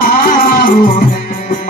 आओ है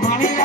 money.